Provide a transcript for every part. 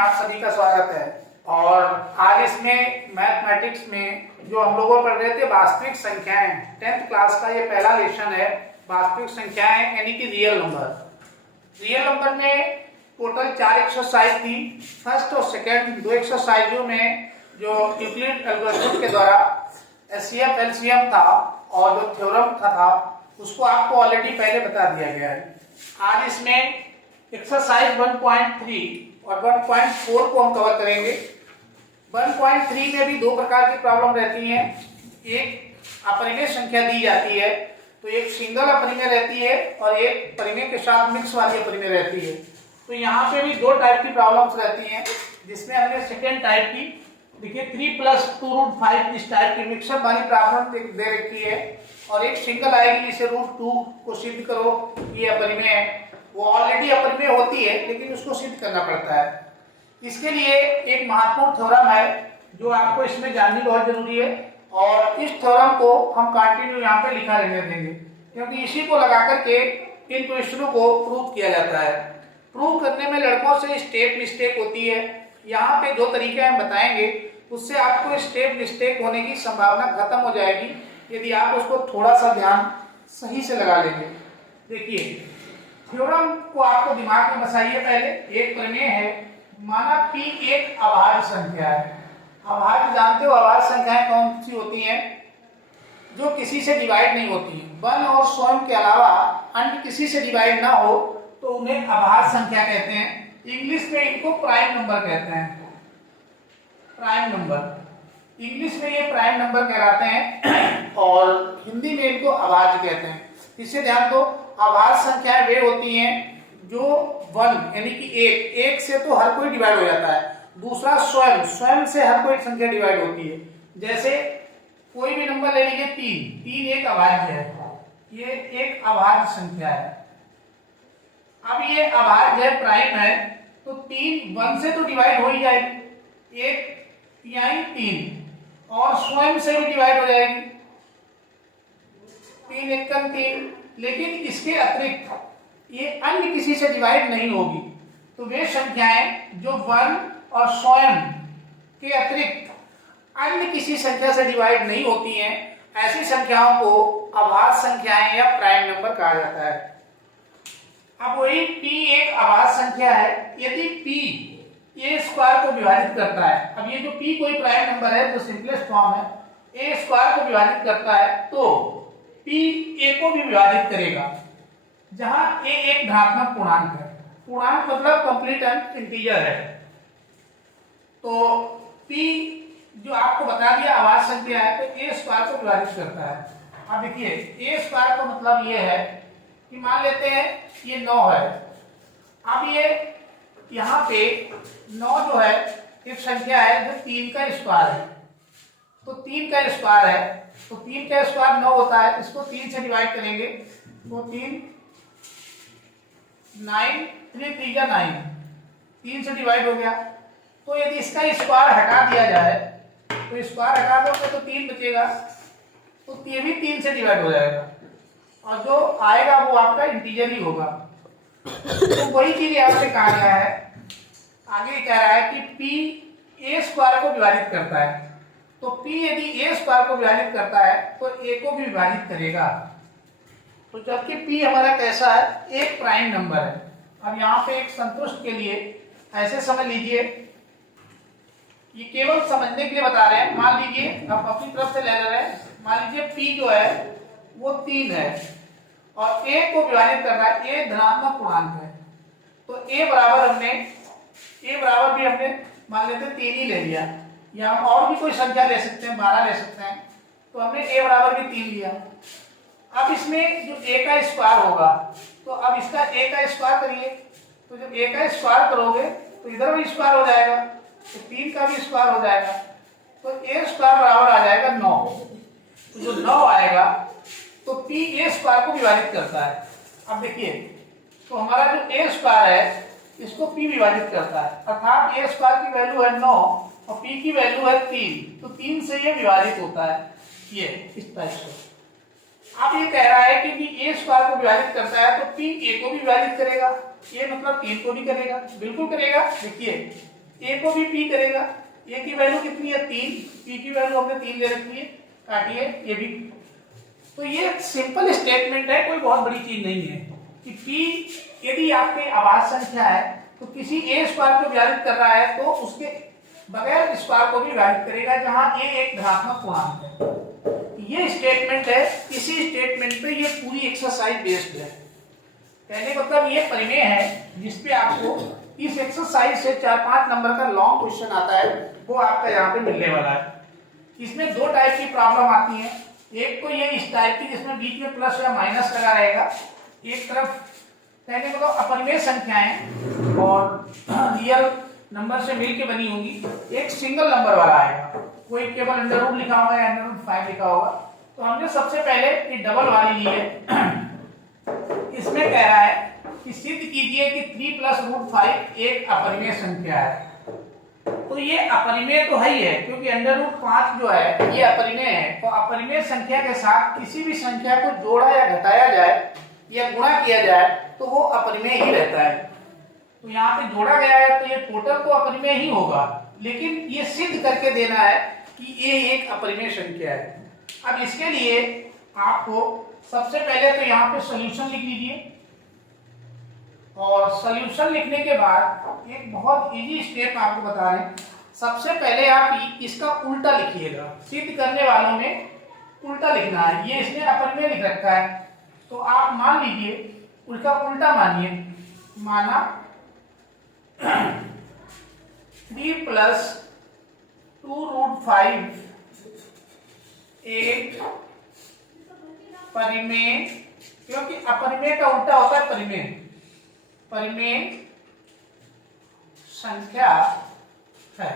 आप सभी का स्वागत है। और आज इसमें मैथमेटिक्स में जो हम लोगों पढ़ रहे थे वास्तविक संख्याएं, 10th क्लास का ये पहला लेसन है। वास्तविक संख्याएं यानी कि रियल नंबर। रियल नंबर में टोटल 4 एक्सरसाइज थी। फर्स्ट और सेकंड 2 एक्सरसाइजों में जो यूक्लिड एल्गोरिथम के द्वारा एचसीएफ एलसीएम था और जो थ्योरम था उसको आपको ऑलरेडी पहले बता दिया गया है। आज इसमें एक्सरसाइज 1.3 और 1.4 को हम कवर करेंगे। 1.3 में भी दो प्रकार की प्रॉब्लम रहती हैं। एक अपरिमेय संख्या दी जाती है, तो एक सिंगल अपरिमेय रहती है और एक परिमेय के साथ मिक्स वाली अपरिमेय रहती है। तो यहाँ पे भी दो टाइप की प्रॉब्लम्स रहती हैं, जिसमें हमने सेकेंड टाइप की देखिए 3 + 2√5 इस टाइप की मिक्सअप वाली प्रॉब्लम दे रखी है, और एक सिंगल आएगी जिसे √2 को सिद्ध करो ये अपरिमेय है। वो ऑलरेडी अपरिमेय होती है लेकिन उसको सिद्ध करना पड़ता है। इसके लिए एक महत्वपूर्ण थ्योरम है जो आपको इसमें जाननी बहुत जरूरी है, और इस थ्योरम को हम कंटिन्यू यहाँ पे लिखा रहने देंगे, क्योंकि इसी को लगा करके इन क्वेश्चनों को प्रूव किया जाता है। प्रूव करने में लड़कों से स्टेप मिस्टेक होती है। यहाँ पे जो तरीके हम बताएंगे उससे आपको स्टेप मिस्टेक होने की संभावना खत्म हो जाएगी यदि आप उसको थोड़ा सा ध्यान सही से लगा लेंगे। देखिए थ्योरम को आपको दिमाग में बसाइए। पहले एक प्रमेय है, माना p एक अभाज्य संख्या है। अभाज्य जानते हो अभाज्य संख्याएं कौन सी होती हैं? जो किसी से डिवाइड नहीं होती। 1 और स्वयं के अलावा अन्य किसी से डिवाइड ना हो तो उन्हें अभाज्य संख्या कहते हैं। इंग्लिश में इनको प्राइम नंबर कहते हैं। प्राइम नंबर इंग्लिश में ये प्राइम नंबर कहलाते हैं और हिंदी में इनको अभाज्य कहते हैं। इससे ध्यान दो, अभाज्य संख्याएं वे होती हैं जो 1 यानी कि एक से तो हर कोई डिवाइड हो जाता है। दूसरा स्वयं से हर कोई संख्या डिवाइड होती है। जैसे कोई भी नंबर ले लीजिए 3 एक अभाज्य है, ये एक अभाज्य संख्या है। अब ये अभाज्य है, प्राइम है, तो 3 1 से तो डिवाइड हो ही जाएगी, एक यानी 3, और स्वयं से भी डिवाइड हो जाएगी 3 एकम 3। लेकिन इसके अतिरिक्त ये अन्य किसी से डिवाइड नहीं होगी। तो वे संख्याएं जो 1 और स्वयं के अतिरिक्त अन्य किसी संख्या से डिवाइड नहीं होती हैं, ऐसी संख्याओं को अभाज्य संख्याएं या प्राइम नंबर कहा जाता है। अब वही p एक अभाज्य संख्या है। यदि p a² को विभाजित करता है, अब ये जो p कोई प्राइम नंबर है जो सिंपलेस्ट फॉर्म है, a² को विभाजित करता है तो p a को भी विभाजित करेगा, जहां a एक धनात्मक पूर्णांक है। पूर्णांक मतलब कंप्लीट इंटीजर है। तो p जो आपको बता दिया अभाज्य संख्या है, तो a² को विभाजित करता है। अब देखिए a² का मतलब ये है कि मान लेते हैं ये 9 है। अब ये यहाँ पे 9 जो है एक संख्या है जो 3 का स्क्वायर है। तो 3 का स्क्वायर है, तो 3 का स्क्वायर 9 होता है। इसको 3 से डिवाइड करेंगे तो 3 9 3 3 का 9, 3 से डिवाइड हो गया। तो यदि इसका स्क्वायर हटा दिया जाए तो स्क्वायर हटा दोगे तो 3 बचेगा, तो ये भी 3 से डिवाइड हो जाएगा, और जो आएगा वो आपका इंटीजर ही होगा। तो वही चीज यहाँ से कहा गया है। आगे कह रहा है कि p a² को विभाजित करता है। तो p यदि a² को विभाजित करता है तो a को भी विभाजित करेगा। तो जबकि p हमारा कैसा है? एक प्राइम नंबर है। अब यहाँ पे एक संतुष्ट के लिए ऐसे समझ लीजिए, ये केवल समझने के लिए बता रहे हैं। मान लीजिए हम अपनी तरफ से ले रहे हैं, मान लीजिए p जो है वो 3 है और a को विभाजित करना है, a धनात्मक पूर्णांक है। तो a बराबर भी हमने मान लेते 3 ही ले लिया, या हम और भी कोई संख्या ले सकते हैं, 12 ले सकते हैं, तो हमने a बराबर भी 3 लिया। अब इसमें जो a का स्क्वायर होगा, तो अब इसका a का स्क्वायर करिए, तो जब a का स्क्वायर करोगे तो इधर भी स्क्वायर हो जाएगा, तो 3 का भी स्क्वायर हो जाएगा, तो a² बराबर आ जाएगा 9। तो जो 9 आएगा तो p a² को विभाजित करता है। अब देखिए तो हमारा जो a² है इसको p विभाजित करता है, अर्थात a² की वैल्यू है 9 और p की वैल्यू है 3, तो 3 से ये विभाजित होता है, ये इस टाइप से। अब ये कह रहा है कि a² को विभाजित करता है तो p a को भी विभाजित करेगा, ये मतलब 3 को भी करेगा, बिल्कुल करेगा। देखिए ए को भी पी करेगा। ए की वैल्यू कितनी है 3, पी की वैल्यू हमने 3 दे रखी है, काटिए ये भी। तो ये सिंपल स्टेटमेंट है, कोई बहुत बड़ी चीज नहीं है कि पी यदि आपके आवाज संख्या है तो किसी ए स्क्वायर को विभाजित कर रहा है तो उसके बगैर स्क्वायर को भी विभाजित करेगा जहां ए एक धनात्मक पूर्णांक है। ये स्टेटमेंट है, इसी स्टेटमेंट पे ये पूरी एक्सरसाइज बेस्ड है। कहने का मतलब ये परिमेय है जिसपे आपको इस एक्सरसाइज से 4-5 नंबर का लॉन्ग क्वेश्चन आता है, वो आपका यहाँ पे मिलने वाला है। इसमें दो टाइप की प्रॉब्लम आती है, एक तो ये इस टाइप की जिसमें बीच में प्लस या माइनस लगा रहेगा, एक तरफ कहने को मतलब अपरिमेय संख्याएं और रियल नंबर से मिलके बनी होगी, एक सिंगल नंबर वाला आएगा, कोई केवल अंडर रूट लिखा होगा या अंडर रूट 5 लिखा होगा। तो हमने सबसे पहले ये डबल वाली ली है। इसमें कह रहा है कि सिद्ध कीजिए कि 3 प्लस रूट 5 एक अपरिमेय संख्या है। तो ये अपरिमेय तो है ही है, क्योंकि अंडर रूट 5 जो है ये अपरिमेय है। तो अपरिमेय संख्या के साथ किसी भी संख्या को जोड़ा या घटाया जाए या गुणा किया जाए तो वो अपरिमेय ही रहता है। तो यहाँ पे जोड़ा गया है तो ये टोटल तो अपरिमेय ही होगा, लेकिन ये सिद्ध करके देना है कि ये एक अपरिमेय संख्या है। अब इसके लिए आपको सबसे पहले तो यहाँ पे सॉल्यूशन लिख लीजिए, और सॉल्यूशन लिखने के बाद एक बहुत इजी स्टेप आपको बता रहे हैं। सबसे पहले आप इसका उल्टा लिखिएगा, सिद्ध करने वालों में उल्टा लिखना है। ये इसने अपरिमेय लिख रखा है तो आप मान लीजिए उसका उल्टा मानिए, माना 3 प्लस 2 रूट 5 एक परिमेय, क्योंकि अपरिमेय का उल्टा होता है परिमेय, परिमेय संख्या है।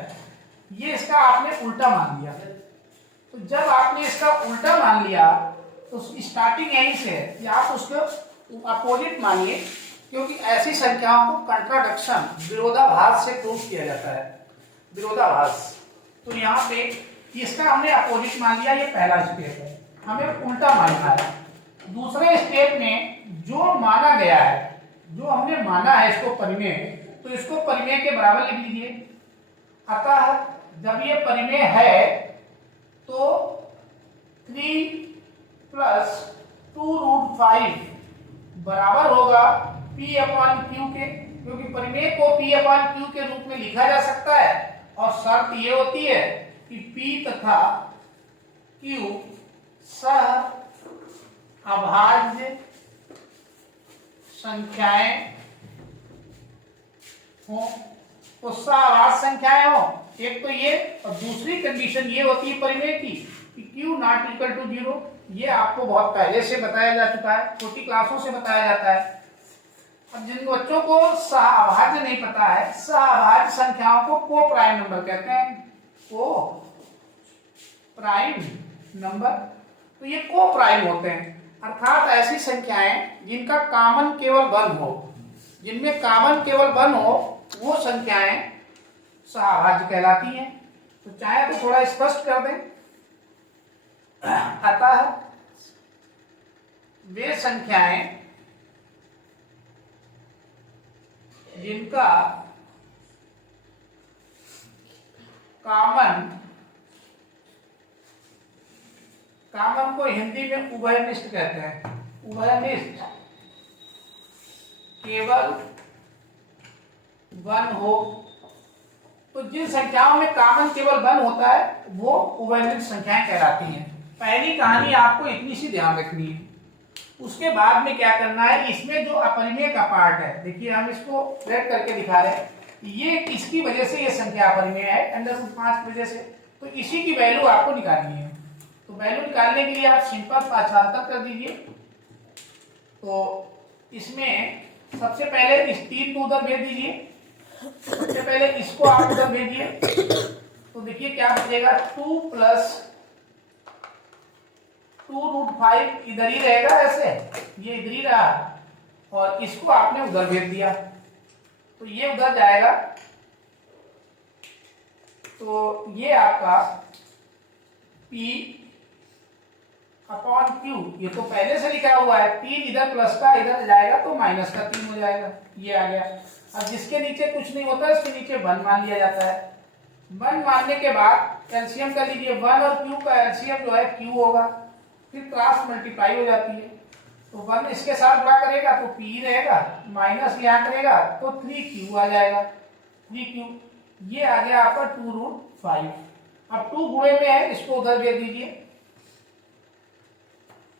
ये इसका आपने उल्टा मान लिया। तो जब आपने इसका उल्टा मान लिया तो स्टार्टिंग यहीं से है कि आप उसको अपोजिट मानिए, क्योंकि ऐसी संख्याओं को कंट्राडिक्शन विरोधाभास से प्रूव किया जाता है, विरोधाभास। तो यहाँ पे इसका हमने अपोजिट मान लिया, ये पहला स्टेप है, हमें उल्टा मानना है। दूसरे स्टेप में जो माना गया है, जो हमने माना है इसको परिमेय, तो इसको परिमेय के बराबर लिख लीजिए। अतः जब ये परिमेय है तो 3 प्लस 2 रूट 5 बराबर होगा P अपॉन Q के, क्योंकि परिमेय को P अपॉन Q के रूप में लिखा जा सकता है और शर्त ये होती है कि P तथा Q सह अभाज्य संख्याएं हो, तो सहअभाज्य संख्याएं हो। एक तो ये, और दूसरी कंडीशन ये होती है परिमेय की कि Q नॉट इक्वल टू 0। ये आपको बहुत पहले से बताया जा चुका है, छोटी क्लासों से बताया जाता है। अब जिन बच्चों को सहअभाज्य नहीं पता है, सहअभाज्य संख्याओं को को प्राइम नंबर कहते हैं, को प्राइम नंबर। तो ये को प्राइम होते हैं, अर्थात ऐसी संख्याएं जिनका कॉमन केवल 1 हो, जिनमें कॉमन केवल 1 हो, वो संख्याएं सहअभाज्य कहलाती हैं। तो चाहे तो थोड़ा स्पष्ट कर दें। अतः वे संख्याएं जिनका कॉमन को हिंदी में उभयनिष्ठ कहते हैं, उभयनिष्ठ केवल 1 हो। तो जिन संख्याओं में कॉमन केवल 1 होता है वो उभयनिष्ठ संख्याएं कहलाती हैं। पहली कहानी आपको इतनी सी ध्यान रखनी है। उसके बाद में क्या करना है, इसमें जो अपरिमेय का पार्ट है, देखिए हम इसको रेड करके दिखा रहे हैं, ये किसकी वजह से ये संख्या अपरिमेय है, अंडर रूट 5 की वजह से। तो इसी की वैल्यू आपको निकालनी है। तो वैल्यू निकालने के लिए आप सिंपल पाठांतर कर दीजिए। तो इसमें सबसे पहले इस 3 को उधर भेज दीजिए, सबसे पहले इसको आप उधर भेजिए। तो देखिए क्या बचेगा, 2 प्लस 2 रूट 5 इधर ही रहेगा, ऐसे ये इधर ही रहा, और इसको आपने उधर भेज दिया तो ये उधर जाएगा। तो ये आपका P अपॉन Q, ये तो पहले से लिखा हुआ है, 3 इधर प्लस का इधर जाएगा तो माइनस का 3 हो जाएगा, ये आ गया। अब जिसके नीचे कुछ नहीं होता इसके नीचे 1 मान लिया जाता है। 1 मानने के बाद एलसीएम कर लीजिए, 1 और q का एलसीएम जो है q होगा, फिर क्रॉस मल्टीप्लाई हो जाती है, तो 1 इसके साथ गुणा करेगा तो p रहेगा, माइनस यहाँ करेगा तो 3q आ जाएगा, 3q। ये आ गया आपका 2√5। अब 2 गुणे में है, इसको उधर दे दीजिए,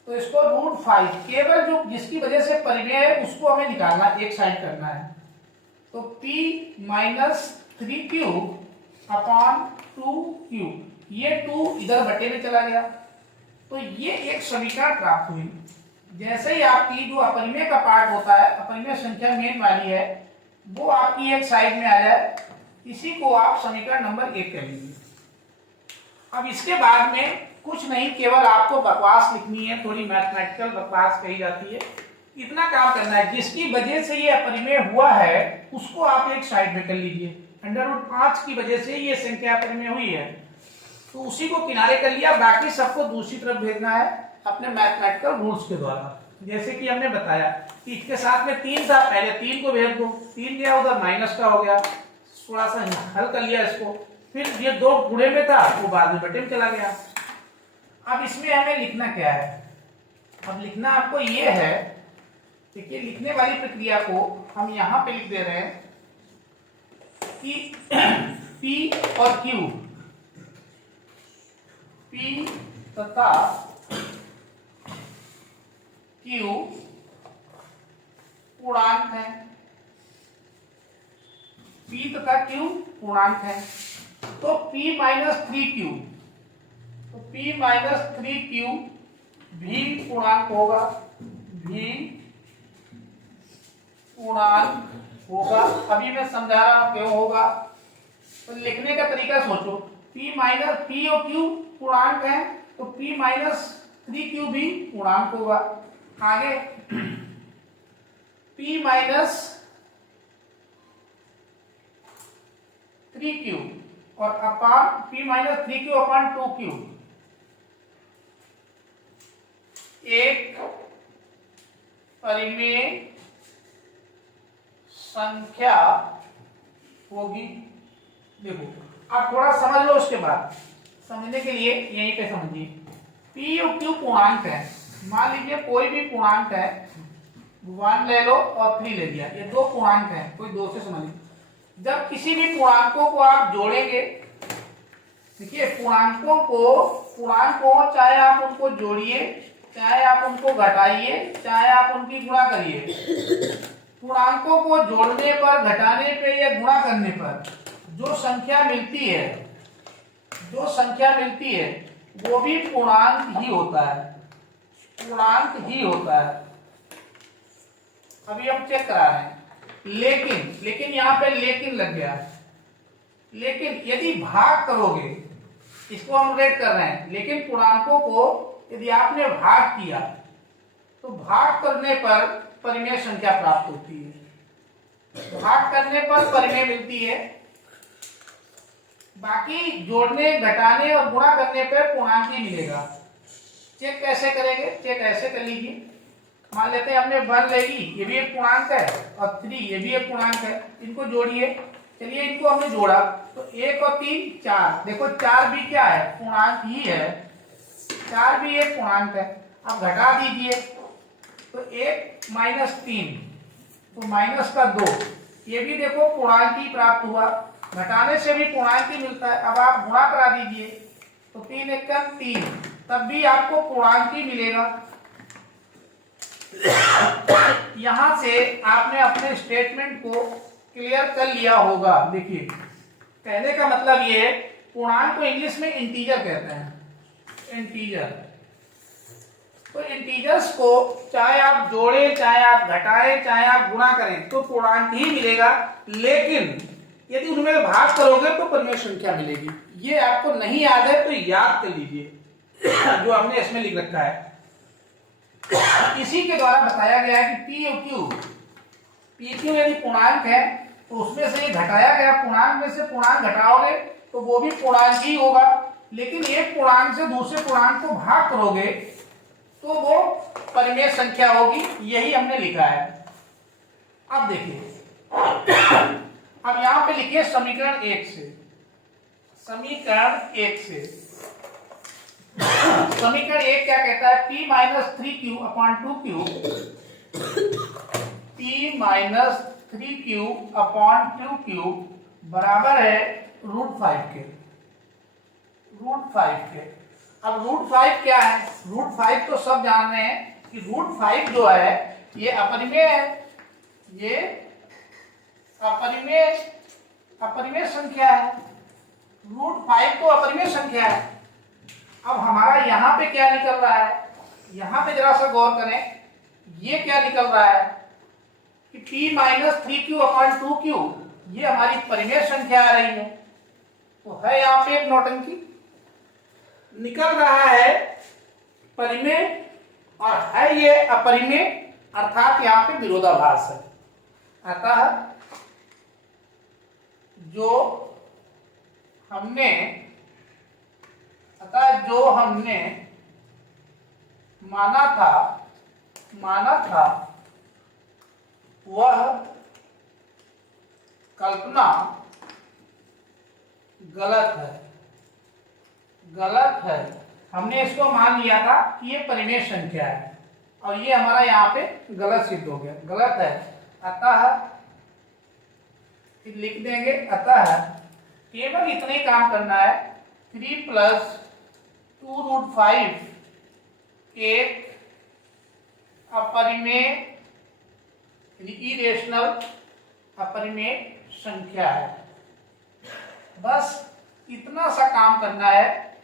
तो इसको √5 केवल जो जिसकी वजह से परिमेय है उसको हमें निकालना, एक साइड करना है। तो p minus 3q upon 2q, ये 2 इधर बटे में चला गया, तो ये एक समीकरण प्राप्त हुई। जैसे ही आपकी जो अपरिमेय का पार्ट होता है, अपरिमेय संख्या मेन वाली है, वो आपकी एक साइड में आ जाए, इसी को आप समीकरण नंबर 1 कह लीजिए। अब इसके बाद में कुछ नहीं, केवल आपको बकवास लिखनी है, थोड़ी मैथमेटिकल बकवास कही जाती है, इतना काम करना है। जिसकी वजह से ये अपरिमेय हुआ है उसको आप एक साइड में कर लीजिए। √5 की वजह से ये संख्या अपरिमेय हुई है, तो उसी को किनारे कर लिया, बाकी सबको दूसरी तरफ भेजना है अपने मैथमेटिकल रूल्स के द्वारा। जैसे कि हमने बताया कि इसके साथ में 3 था, पहले 3 को भेज दो, 3 गया उधर माइनस का हो गया, थोड़ा सा हल कर लिया इसको, फिर ये 2 गुणे में था वो बाद में बटे में चला गया। अब इसमें हमें लिखना क्या है? अब लिखना आपको ये है, देखिए लिखने वाली प्रक्रिया को हम यहां पे लिख दे रहे हैं कि P और Q, P तथा Q पूर्णांक है, P तथा Q पूर्णांक है, तो P माइनस 3Q, तो P माइनस 3Q भी पूर्णांक होगा, भी पूर्णांक होगा। अभी मैं समझा रहा हूं क्यों होगा, तो लिखने का तरीका सोचो, P माइनस P और Q पूर्णांक है, तो P माइनस 3Q भी पूर्णांक होगा। आगे P माइनस 3Q और अपान P माइनस 3Q अपान 2Q एक परिमेय संख्या होगी। देखो आप थोड़ा समझ लो, उसके बाद समझने के लिए यहीं पे समझिए। P और Q पूर्णांक है, मान लीजिए कोई भी पूर्णांक है, 1 ले लो और 3 ले लिया, ये 2 पूर्णांक है, कोई 2 से समझ लीजिए। जब किसी भी पूर्णांकों को आप जोड़ेंगे, देखिए पूर्णांकों चाहे आप उनको जोड़िए, चाहे आप उनको घटाइए, चाहे आप उनकी गुणा करिए, पूर्णांकों को जोड़ने पर, घटाने पे या गुणा करने पर जो संख्या मिलती है वो भी पूर्णांक ही होता है, पूर्णांक ही होता है। अभी हम चेक करा रहे हैं, लेकिन यहाँ पे लेकिन लग गया, लेकिन यदि भाग करोगे, इसको हम रेड कर रहे हैं, लेकिन पूर्णांकों को यदि आपने भाग किया तो भाग करने पर परिमेय संख्या प्राप्त होती है, भाग करने पर परिमेय मिलती है, बाकी जोड़ने, घटाने और गुणा करने पर पूर्णांक ही मिलेगा। चेक कैसे करेंगे? चेक ऐसे कर लीजिए, मान लेते हैं हमने 1 ले ली, ये भी एक पूर्णांक है, और 3 ये भी एक पूर्णांक है, इनको जोड़िए। चलिए इनको हमने जोड़ा तो 1 और 3 4, देखो 4 भी क्या है? पूर्णांक ही है, 4 भी एक पूर्णांक है। अब घटा दीजिए, तो 1 माइनस 3 तो माइनस का 2, ये भी देखो पूर्णांक ही प्राप्त हुआ, घटाने से भी पूर्णांक ही मिलता है। अब आप गुणा करा दीजिए, तो 3 एकम 3, तब भी आपको पूर्णांक ही मिलेगा। यहां से आपने अपने स्टेटमेंट को क्लियर कर लिया होगा। देखिए कहने का मतलब ये है, पूर्णांक को इंग्लिश में इंटीजर कहते हैं, इंटीजर। तो इंटीजर्स को चाहे आप जोड़ें, चाहे आप घटाएं, चाहे आप गुणा करें, तो पूर्णांक ही मिलेगा, लेकिन यदि उनमें भाग करोगे तो परिमेय संख्या मिलेगी। ये आपको नहीं याद है तो याद कर लीजिए जो हमने इसमें लिख रखा है। इसी के द्वारा बताया गया है कि P और Q, PQ यदि पूर्णांक है तो उसमें से घटाया गया पूर्णांक में से पूर्णांक घटाओगे तो वो भी पूर्णांक ही होगा, लेकिन एक पूर्णांक से दूसरे पूर्णांक को भाग करोगे तो वो परिमेय संख्या होगी। यही हमने लिखा है। अब देखिए अब यहां पे लिखिए समीकरण 1 से, समीकरण 1 से समीकरण 1 क्या कहता है, p minus 3q upon 2q, p minus 3q upon 2q बराबर है √5 के, √5 के। अब √5 क्या है, √5 तो सब जान रहे हैं कि √5 जो है ये अपरिमेय है, ये अपरिमेय संख्या है, √5 तो अपरिमेय संख्या है। अब हमारा यहाँ पे क्या निकल रहा है, यहाँ पे जरा सा गौर करें, ये क्या निकल रहा है कि p minus 3q upon 2q ये हमारी परिमेय संख्या आ रही है, तो है यहाँ पे एक नौटंकी, निकल रहा है परिमेय और है ये अपरिमेय, अर्थात यहाँ पे विरोधाभास है। अतः जो हमने माना था वह कल्पना गलत है। हमने इसको मान लिया था कि ये परिमेय संख्या है और ये हमारा यहाँ पे गलत सिद्ध हो गया, गलत है। अतः लिख देंगे, अतः केवल इतना ही काम करना है, 3 प्लस 2√5 एक अपरिमेय इरेशनल अपरिमेय संख्या है। बस इतना सा काम करना है।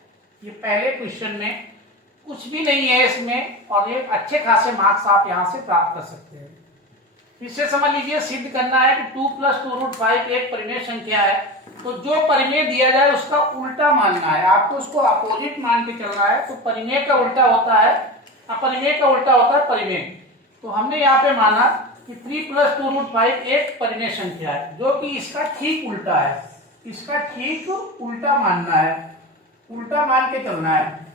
ये पहले क्वेश्चन में कुछ भी नहीं है इसमें और ये अच्छे खासे मार्क्स आप यहां से प्राप्त कर सकते हैं। इससे समझ लीजिए सिद्ध करना है कि 2 प्लस 2√5 एक परिमेय संख्या है, तो जो परिमेय दिया जाए उसका उल्टा मानना है, आपको उसको अपोजिट मान के चलना है। तो परिमेय का उल्टा होता है अपरिमेय, का उल्टा होता है परिमेय। तो हमने यहाँ पे माना कि 3 प्लस 2√5 एक परिमेय संख्या है, जो कि इसका ठीक उल्टा है, इसका ठीक उल्टा मानना है, उल्टा मान के चलना है।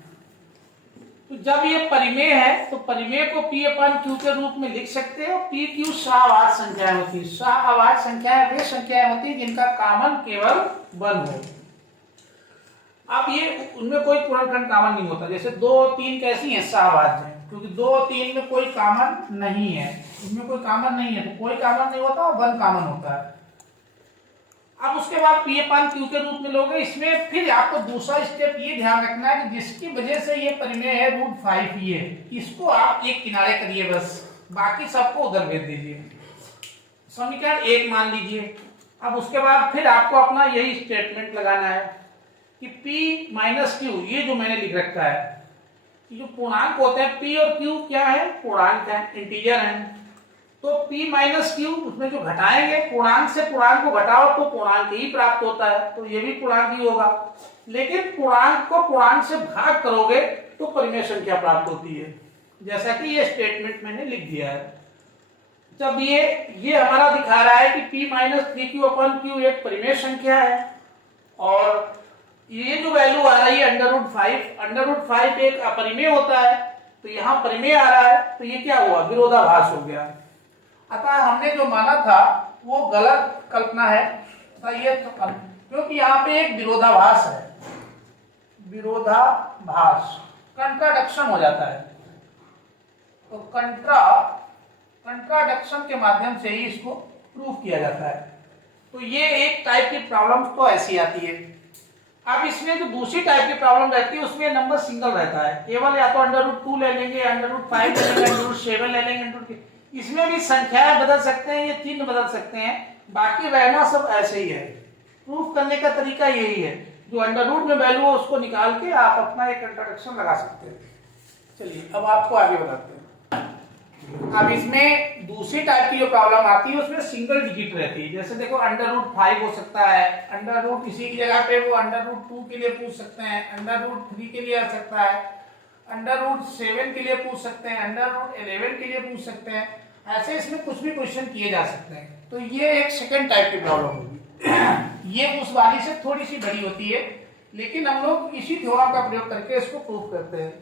तो जब ये परिमेय है तो परिमेय को p अपन q के रूप में लिख सकते हैं। p q सहावाद संख्याएं होती है, सहावाद संख्याएं वे संख्याएं होती है जिनका कॉमन केवल 1 हो। अब ये उनमें कोई पूर्णखंड कॉमन नहीं होता, जैसे 2 3 कैसी हैं, सहावाद हैं, क्योंकि 2 3 में कोई कॉमन नहीं है, इनमें कोई कॉमन नहीं है, तो कोई कॉमन नहीं होता और 1 कॉमन होता है। अब उसके बाद p अपन q के रूप में लोगे। इसमें फिर आपको दूसरा स्टेप ये ध्यान रखना है कि जिसकी वजह से ये परिमेय है √5 ये, इसको आप एक किनारे करिए, बस बाकी सबको उधर भेज दीजिए, समीकरण 1 मान लीजिए। अब उसके बाद फिर आपको अपना यही स्टेटमेंट लगाना है कि p माइनस q, ये जो मैंने लिख रखा है, जो पूर्णांक होते हैं p और q क्या है, पूर्णांक है, इंटीजर है। तो p माइनस q उसमें जो घटाएंगे, पूर्णांक से पूर्णांक को घटाओ तो पूर्णांक ही प्राप्त होता है, तो ये भी पूर्णांक ही होगा। लेकिन पूर्णांक को पूर्णांक से भाग करोगे तो परिमेय संख्या प्राप्त होती है, जैसा कि ये स्टेटमेंट मैंने लिख दिया है। जब ये हमारा दिखा रहा है कि p माइनस 3q अपन q एक परिमेय संख्या है और ये जो वैल्यू आ रही है √5 एक अपरिमेय होता है, तो यहाँ परिमेय आ रहा है, तो ये क्या हुआ, विरोधाभास हो गया। अतः हमने जो माना था वो गलत कल्पना है, ये तो क्योंकि यहाँ पे एक विरोधाभास है, विरोधाभास कंट्राडिक्शन हो जाता है, तो कंट्राडिक्शन के माध्यम से ही इसको प्रूव किया जाता है। तो ये एक टाइप की प्रॉब्लम तो ऐसी आती है। अब इसमें जो दूसरी टाइप की प्रॉब्लम रहती है उसमें नंबर सिंगल रहता है, केवल या तो √2 ले लेंगे, √5 ले लेंगे, √7 ले लेंगे, इसमें भी संख्याएं बदल सकते हैं, ये चिन्ह बदल सकते हैं, बाकी रहना सब ऐसे ही है। प्रूफ करने का तरीका यही है, जो √रूट में वैल्यू है उसको निकाल के आप अपना एक कंट्राडिक्शन लगा सकते हैं। चलिए अब आपको आगे बताते हैं। अब इसमें दूसरी टाइप की जो प्रॉब्लम आती है उसमें सिंगल डिजिट रहती है, जैसे देखो √5 हो सकता है, √, इसी की जगह पे वो √2 के लिए पूछ सकते हैं, √3 के लिए आ सकता है, √7 के लिए पूछ सकते हैं, √11 के लिए पूछ सकते हैं। ऐसे इसमें कुछ भी क्वेश्चन किए जा सकते हैं। तो ये एक सेकंड टाइप की प्रॉब्लम होगी, ये उस वाली से थोड़ी सी बड़ी होती है, लेकिन हम लोग इसी थ्योरम का प्रयोग करके इसको प्रूव करते हैं।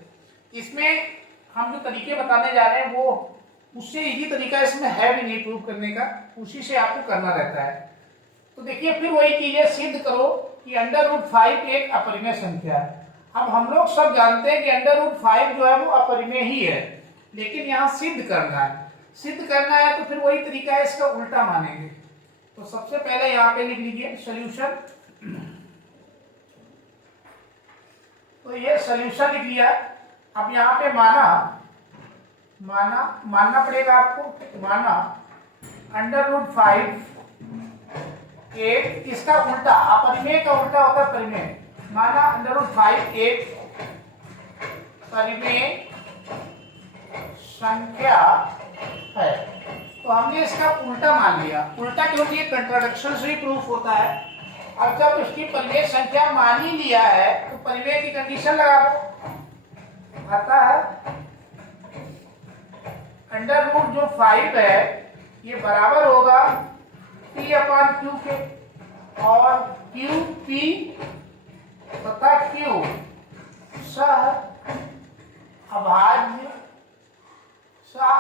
इसमें हम जो तरीके बताने जा रहे हैं वो उससे इजी तरीका इसमें है भी नहीं प्रूव करने का, उसी से आपको करना रहता है। तो देखिए फिर वही चीज है, सिद्ध करो कि √5 एक अपरिमेय संख्या है। अब हम लोग सब जानते हैं कि √5 जो है वो अपरिमेय ही है, लेकिन यहाँ सिद्ध करना है। सिद्ध करना है तो फिर वही तरीका है, इसका उल्टा मानेंगे। तो सबसे पहले यहाँ पे लिख लीजिए सॉल्यूशन। तो ये सॉल्यूशन लिख लिया। अब यहाँ पे मानना पड़ेगा आपको, माना √5 एक, इसका उल्टा अपरिमेय का उल्टा होता है परिमेय। माना √5 एक परिमेय संख्या है, तो हमने इसका उल्टा मान लिया। उल्टा क्योंकि ये कंट्राडिक्शन से ही प्रूफ होता है। अब जब इसकी परिमेय संख्या मान ही लिया है तो परिमेय की कंडीशन लगा दो। आता है √ जो 5 है ये बराबर होगा P/Q के, और QP तथा Q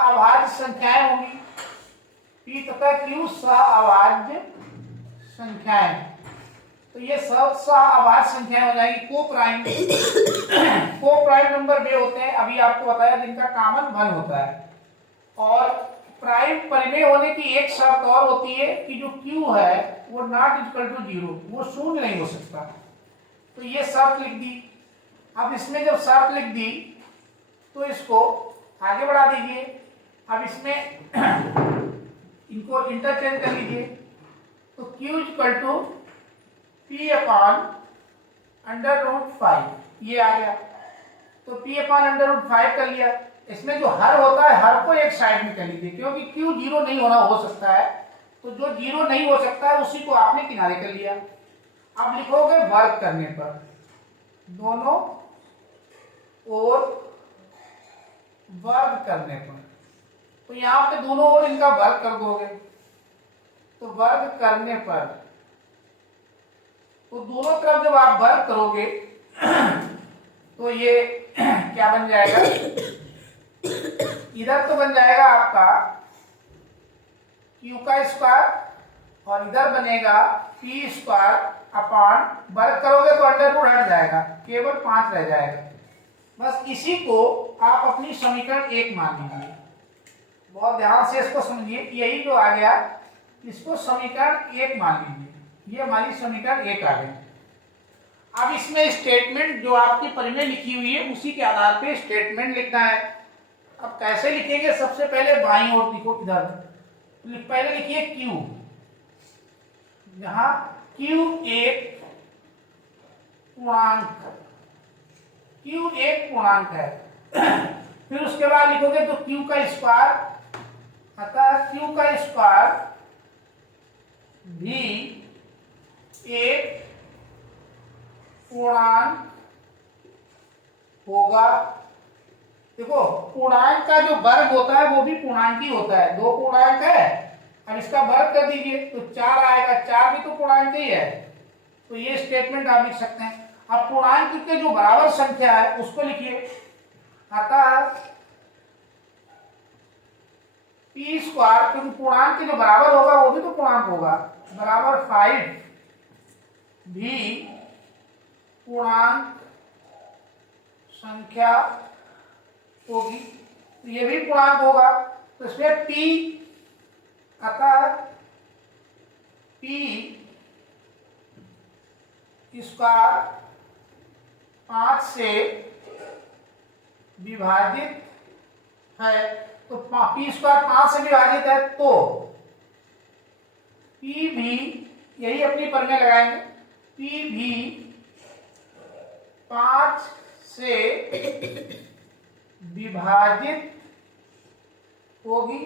अभाज्य संख्याएं होंगी। P तथा Q अभाज्य संख्याएं, तो ये सब अभाज्य संख्याएं हो जाएगी। को प्राइम नंबर वे होते हैं, अभी आपको बताया, जिनका कॉमन 1 होता है। और प्राइम परिमेय होने की एक शर्त और होती है कि जो Q है वो ≠0, वो शून्य नहीं हो सकता। तो ये शर्त लिख दी। अब इसमें जब शर्त लिख दी तो इसको आगे बढ़ा दीजिए। अब इसमें इनको इंटरचेंज कर लीजिए। तो Q P/√5 ये आ गया। तो P/√5 कर लिया। इसमें जो हर होता है, हर को एक साइड में कर लीजिए, क्योंकि Q 0 नहीं होना हो सकता है। तो जो 0 नहीं हो सकता है उसी को आपने किनारे कर लिया। अब लिखोगे वर्ग करने पर, दोनों ओर वर्ग करने पर, तो यहाँ पे दोनों ओर इनका वर्ग कर दोगे। तो वर्ग करने पर, तो दोनों तरफ जब आप वर्ग करोगे तो ये क्या बन जाएगा, इधर तो बन जाएगा आपका Q² और इधर बनेगा P²। वर्ग करोगे तो √ हट जाएगा, केवल 5 रह जाएगा। बस इसी को आप अपनी समीकरण 1 मान लीजिए। बहुत ध्यान से इसको समझिए, यही जो आ गया इसको समीकरण 1 मान लीजिए। ये हमारी समीकरण 1 आ गई। अब इसमें स्टेटमेंट जो आपकी परिमेय लिखी हुई है उसी के आधार पे स्टेटमेंट लिखना है। अब कैसे लिखेंगे, सबसे पहले बाईं ओर लिखो, इधर पहले लिखिए Q, जहां Q एक पूर्णांक है। फिर उसके बाद लिखोगे तो Q², अतः Q² भी एक पूर्णांक होगा। देखो पूर्णांक का जो वर्ग होता है वो भी पूर्णांक ही होता है। 2 पूर्णांक है, अब इसका वर्ग कर दीजिए तो 4 आएगा। 4 भी तो पूर्णांक ही है। तो ये स्टेटमेंट आप लिख सकते हैं। अब पूर्णांक के जो बराबर संख्या है उसको लिखिए। अतः P², क्योंकि पूर्णांक के जो बराबर होगा वो भी तो पूर्णांक होगा, बराबर 5 भी पूर्णांक संख्या होगी। तो ये भी पूर्णांक होगा। तो इसमें P, अतः P² 5 से विभाजित है। तो P² 5 से विभाजित है तो P भी, यही अपनी परिमेय लगाएंगे, P भी 5 से विभाजित होगी।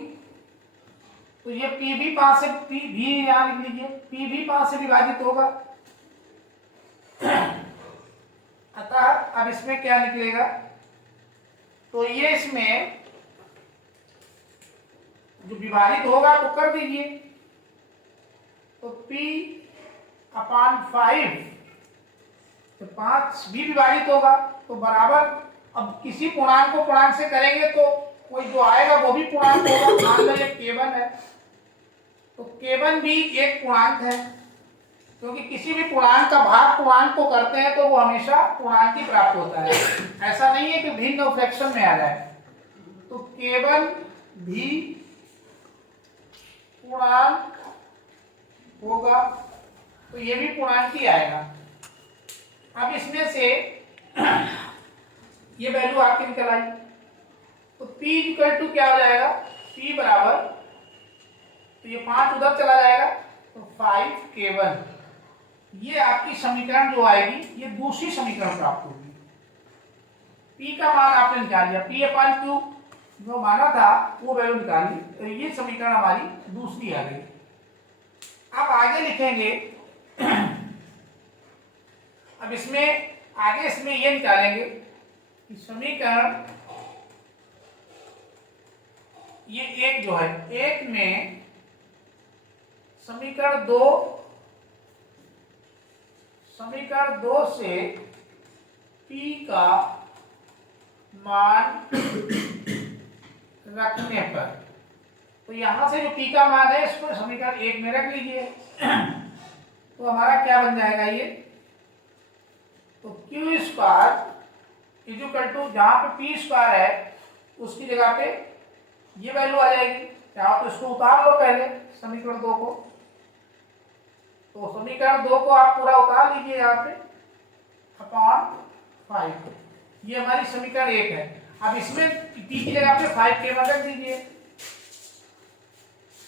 तो ये P भी 5 से, P भी यहां लिख लीजिए, P भी 5 से विभाजित होगा। अतः अब इसमें क्या निकलेगा, तो ये इसमें जो विभाजित होगा तो कर दीजिए। तो P/5, तो 5 भी विभाजित होगा तो बराबर, अब किसी पूर्णांक को पूर्णांक से करेंगे तो कोई जो आएगा वो भी पूर्णांक होगा। मान लो ये k1 है तो k1 भी एक पूर्णांक है, क्योंकि किसी भी पूर्णांक का भाग पूर्णांक को करते हैं तो वो हमेशा पूर्णांक ही प्राप्त होता है। ऐसा नहीं है कि भिन्न फ्रैक्शन में आ जाए। तो k1 भी पूर्णांक होगा, तो ये भी पूर्णांक ही आएगा। अब इसमें से ये वैल्यू आपकी निकल आई, तो p इक्वल टू क्या हो जाएगा, p बराबर, तो ये 5 उधर चला जाएगा तो 5k1। ये आपकी समीकरण जो आएगी ये दूसरी समीकरण प्राप्त होगी। p का मान आपने निकाल लिया, p/q जो माना था वो वैल्यू निकाली, तो ये समीकरण हमारी दूसरी आ गई। अब आगे लिखेंगे, अब इसमें आगे इसमें ये निकालेंगे कि समीकरण ये एक जो है, एक में समीकरण दो से p का मान रखने पर, तो यहां से जो p का मान है इसको समीकरण एक में रख लीजिए, तो हमारा क्या बन जाएगा ये, तो क्यू स्क्वायर इक्वल टू, जहां पे पी स्क्वायर है उसकी जगह पे ये वैल्यू आ जाएगी। चाहो तो इसको उतार लो पहले समीकरण 2 को, तो समीकरण 2 को आप पूरा उतार लीजिए यहाँ पे अपॉन 5, ये हमारी समीकरण 1 है। अब इसमें p की जगह पे 5k1 रख दीजिए,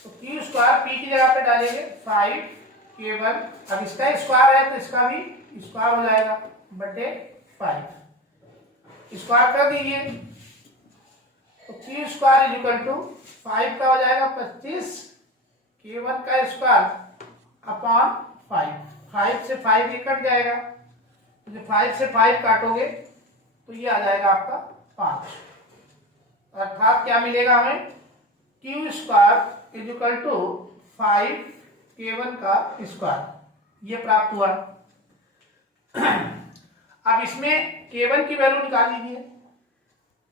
तो क्यू स्क्वायर p की जगह पे डालेंगे 5k1, अब इसका स्क्वायर है तो इसका भी स्क्वायर हो जाएगा बटे 5, स्क्वायर कर दीजिए, तो क्यू स्क्वायर इक्वल टू 5 का हो जाएगा 25, k1 का स्क्वायर अपॉन 5, 5 से 5 ये कट जाएगा, तो जब 5 से 5 काटोगे तो ये आ जाएगा आपका 5, अर्थात क्या मिलेगा हमें, Q square equal to 5k1 का स्क्वायर, ये प्राप्त हुआ। अब इसमें k1 की वैल्यू निकाल लीजिए,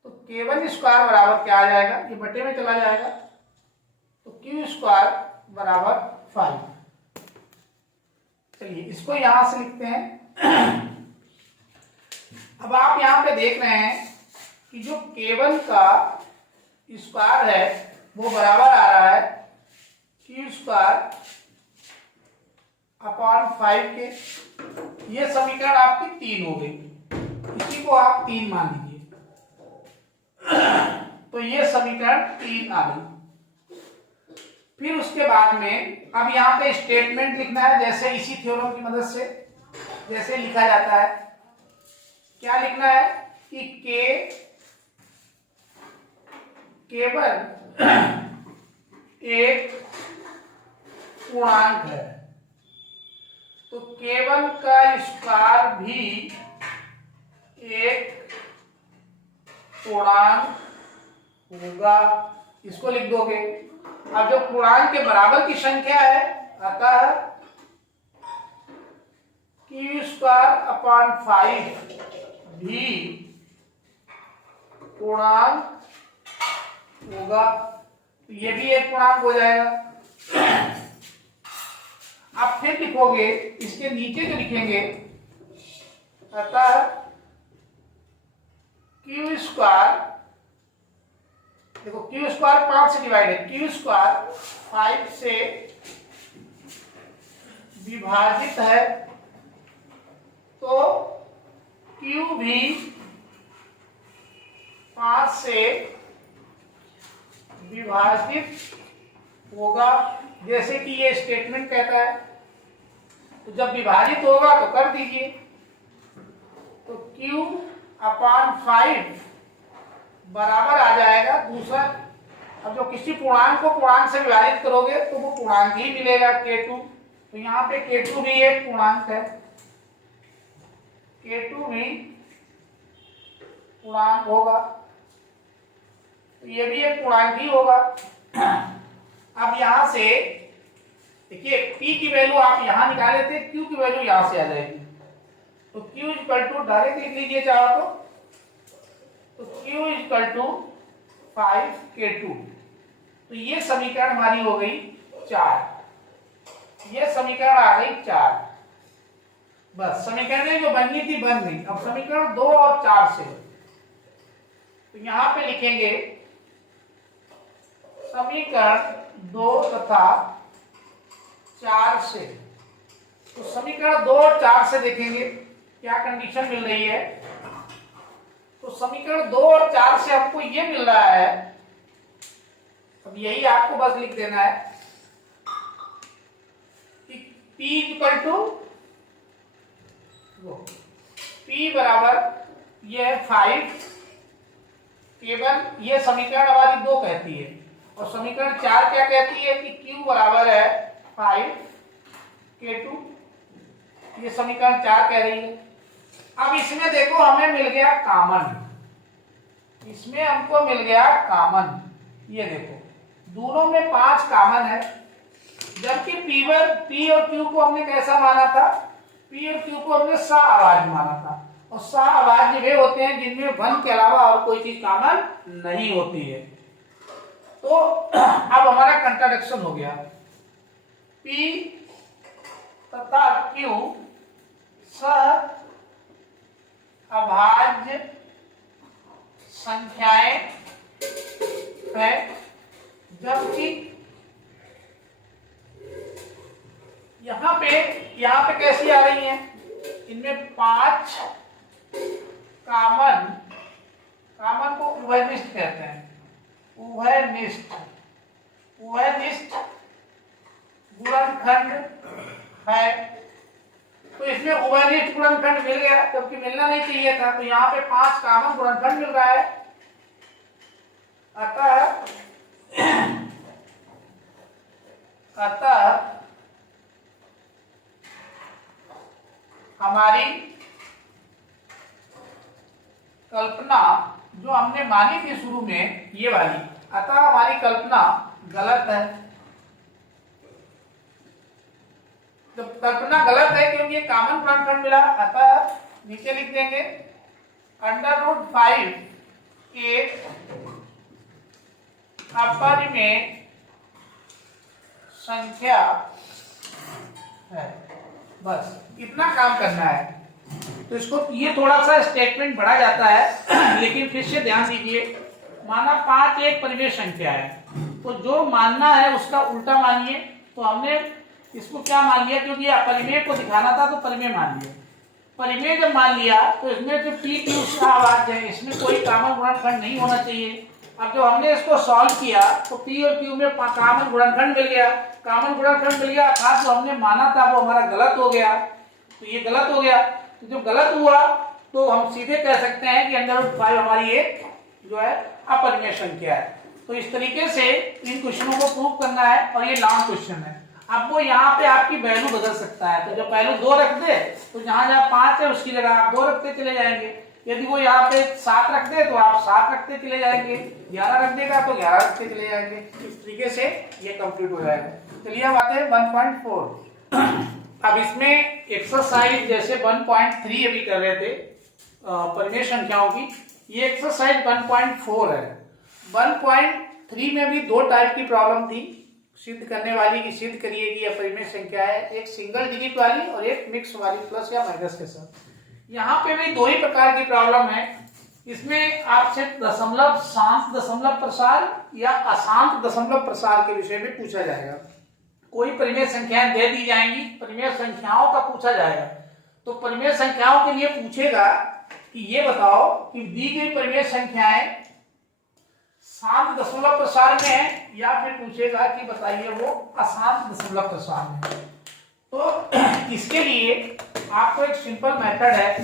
तो k1 स्क्वायर बराबर क्या आ जाएगा, ये बटे में चला जाएगा, तो क्यू स्क्वायर बराबर 5। चलिए इसको यहां से लिखते हैं। अब आप यहां पे देख रहे हैं कि जो k1 का स्क्वायर है वो बराबर आ रहा है क्यू स्क्वायर अपॉन 5 के, ये समीकरण आपकी 3 हो गई, इसी को आप 3 मान लीजिए, तो ये समीकरण 3 आ गई। फिर उसके बाद में अब यहाँ पे स्टेटमेंट लिखना है, जैसे इसी थ्योरम की मदद से जैसे लिखा जाता है। क्या लिखना है कि केवल एक पूर्णांक है, तो केवल का स्क्वायर भी एक पूर्णांक होगा, इसको लिख दोगे। अब जो पूर्णांक के बराबर की संख्या है अतः क्यू स्क्वायर अपॉन 5 भी पूर्णांक होगा, तो ये भी एक पूर्णांक हो जाएगा। आप फिर लिखोगे, इसके नीचे जो लिखेंगे अतः क्यू स्क्वायर, देखो क्यू स्क्वायर 5 से डिवाइड है, क्यू स्क्वायर 5 से विभाजित है, तो क्यू भी 5 से विभाजित होगा, जैसे कि ये स्टेटमेंट कहता है। तो जब विभाजित होगा तो कर दीजिए, तो Q अपॉन 5 बराबर आ जाएगा दूसरा। अब जो किसी पूर्णांक को पूर्णांक से विभाजित करोगे तो वो पूर्णांक ही मिलेगा K2, तो यहाँ पे K2 भी एक पूर्णांक है, K2 भी पूर्णांक होगा, तो ये भी एक पूर्णांक ही होगा। अब यहां से देखिए P की वैल्यू आप यहां निकाले थे, Q की वैल्यू यहां से आ जाएगी, तो Q इक्वल टू डायरेक्ट लिख लीजिए चाहो तो Q इक्वल टू 5k2। तो ये समीकरण हमारी हो गई 4। ये समीकरण आ गई 4। बस समीकरण जो बननी थी बन गई। अब समीकरण 2 और 4 से तो यहां पे लिखेंगे समीकरण 2 तथा 4 से। तो समीकरण 2 और 4 से देखेंगे क्या कंडीशन मिल रही है। तो समीकरण 2 और 4 से आपको ये मिल रहा है, अब यही आपको बस लिख देना है कि P इक्वल टू P बराबर ये 5 केवल ये समीकरण हमारी 2 कहती है, और समीकरण 4 क्या कहती है कि Q बराबर है 5k2। ये समीकरण 4 कह रही है। अब इसमें देखो हमें मिल गया कॉमन, इसमें हमको मिल गया कॉमन। ये देखो दोनों में 5 कॉमन है, जबकि P और Q को हमने कैसा माना था, P और Q को हमने सा आवाज माना था, और सा आवाज वे होते हैं जिनमें 1 के अलावा और कोई चीज कॉमन नहीं होती है। तो अब हमारा कंट्राडिक्शन हो गया, P तथा Q सह अभाज्य संख्याएं है, जबकि यहां पे कैसी आ रही है, इनमें 5 कॉमन को उभयनिष्ठ कहते हैं। उभयनिष्ठ गुणनखंड है। तो इसमें उभयनिष्ठ गुणनखंड मिल गया, जबकि मिलना नहीं चाहिए था। तो यहाँ पे 5 कॉमन गुणनखंड मिल रहा है। अतः हमारी कल्पना जो हमने मानी थी शुरू में ये वाली, अतः हमारी कल्पना गलत है। तो कल्पना गलत है क्योंकि ये कॉमन गुणनखंड मिला। अतः नीचे लिख देंगे √5 के अपरिमेय संख्या है। बस इतना काम करना है। तो इसको ये थोड़ा सा स्टेटमेंट बढ़ा जाता है, लेकिन फिर से ध्यान दीजिए, माना 5 एक परिमेय संख्या है, तो जो मानना है उसका उल्टा मानिए। तो हमने इसको क्या मान लिया, क्योंकि अपरिमेय को दिखाना था तो परिमेय मान लिया। परिमेय जब मान लिया तो इसमें जो P Q का आवाज है, इसमें कोई कॉमन गुणनखंड नहीं होना चाहिए। अब जब हमने इसको सॉल्व किया तो P और Q में कॉमन गुणनखंड मिल गया। कॉमन गुणनखंड मिल गया अर्थात जो हमने माना था वो हमारा गलत हो गया। तो ये गलत हो गया। तो जब गलत हुआ तो हम सीधे कह सकते हैं कि √5 हमारी एक जो है अपरिमेय संख्या है। तो इस तरीके से इन क्वेश्चनों को प्रूव करना है, और ये लॉन्ग क्वेश्चन है। अब वो यहाँ पे आपकी वैल्यू बदल सकता है। तो जब वैल्यू 2 रख दे तो जहां 5 है उसकी जगह आप 2 रखते चले जाएंगे। यदि वो यहाँ पे 7 रख दे तो आप 7 रखते चले जाएंगे, 11 रख देगा तो 11 रखते चले जाएंगे। इस तरीके से ये कंप्लीट हो जाएगा। चलिए अब आते हैं 1.4। अब इसमें एक्सरसाइज जैसे 1.3 अभी कर रहे थे परिमेय संख्याओं की, ये एक्सरसाइज 1.4 है। 1.3 में भी 2 टाइप की प्रॉब्लम थी सिद्ध करने वाली, की सिद्ध करिए कि अपरिमेय संख्या है, एक सिंगल डिजिट वाली और एक मिक्स वाली प्लस या माइनस के साथ। यहाँ पे भी 2 ही प्रकार की प्रॉब्लम है। इसमें आपसे दशमलव, शांत दशमलव प्रसार या अशांत दशमलव प्रसार के विषय में पूछा जाएगा। कोई परिमेय संख्याएं दे दी जाएंगी, परिमेय संख्याओं का पूछा जाएगा। तो परिमेय संख्याओं के लिए पूछेगा कि ये बताओ कि दी गई परिमेय संख्याएं शांत दशमलव प्रसार में है, या फिर पूछेगा कि बताइए वो अशांत दशमलव प्रसार में है। तो इसके लिए आपको एक सिंपल मेथड है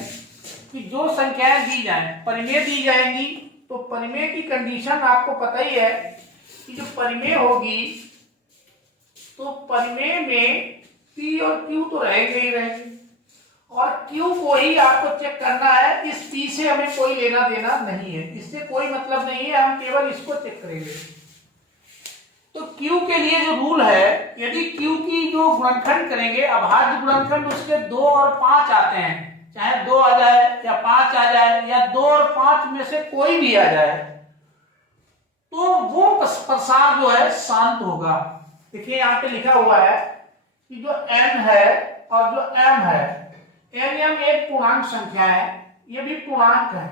कि जो संख्याएं दी जाएं, परिमेय दी जाएंगी, तो परिमेय की कंडीशन आपको पता ही है कि जो परिमेय होगी तो परिमेय में P और Q तो रहेंगे ही रहेंगे, और Q को ही आपको चेक करना है। इस P से हमें कोई लेना देना नहीं है, इससे कोई मतलब नहीं है, हम केवल इसको चेक करेंगे। तो Q के लिए जो रूल है, यदि Q की जो गुणनखंड करेंगे, अभाज्य गुणनखंड उसके 2 और 5 आते हैं, चाहे 2 आ जाए या 5 आ जाए या 2 और 5 में से कोई भी आ जाए, तो वो प्रसार जो है शांत होगा। देखिए यहाँ पे लिखा हुआ है कि जो n है और जो m है, n m एक पूर्णांक संख्या है, ये भी पूर्णांक है,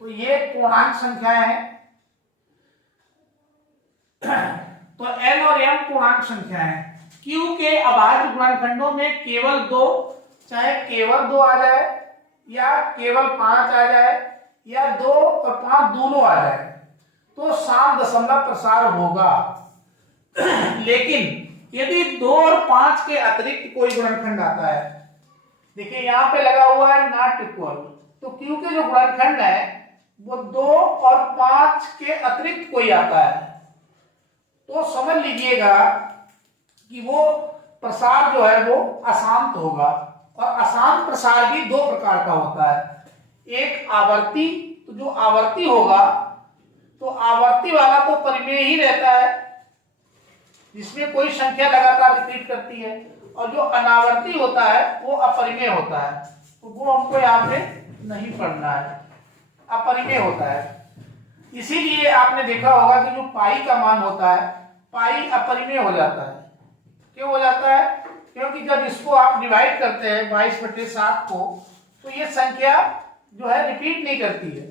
तो ये पूर्णांक संख्या है। तो n और m पूर्णांक संख्या है। q के अभाज्य गुणनखंडों में केवल दो, चाहे केवल दो आ जाए या केवल 5 आ जाए या 2 और 5 दोनों आ जाए, तो सम दशमलव प्रसार होगा। लेकिन यदि 2 और 5 के अतिरिक्त कोई गुणनखंड आता है, देखिए यहाँ पे लगा हुआ है नॉट इक्वल, तो क्यू के जो गुणनखंड है वो 2 और 5 के अतिरिक्त कोई आता है, तो समझ लीजिएगा कि वो प्रसार जो है वो अशांत होगा। और अशांत प्रसार भी दो प्रकार का होता है, एक आवर्ती, तो जो आवर्ती होगा तो आवर्ती वाला तो परिमेय ही रहता है, जिसमें कोई संख्या लगातार रिपीट करती है, और जो अनावर्ती होता है वो अपरिमेय होता है, तो वो हमको यहाँ पे नहीं पढ़ना है, अपरिमेय होता है। इसीलिए आपने देखा होगा कि जो पाई का मान होता है, पाई अपरिमेय हो जाता है। क्यों हो जाता है? क्योंकि जब इसको आप डिवाइड करते हैं 22/7 को, तो ये संख्या जो है रिपीट नहीं करती है,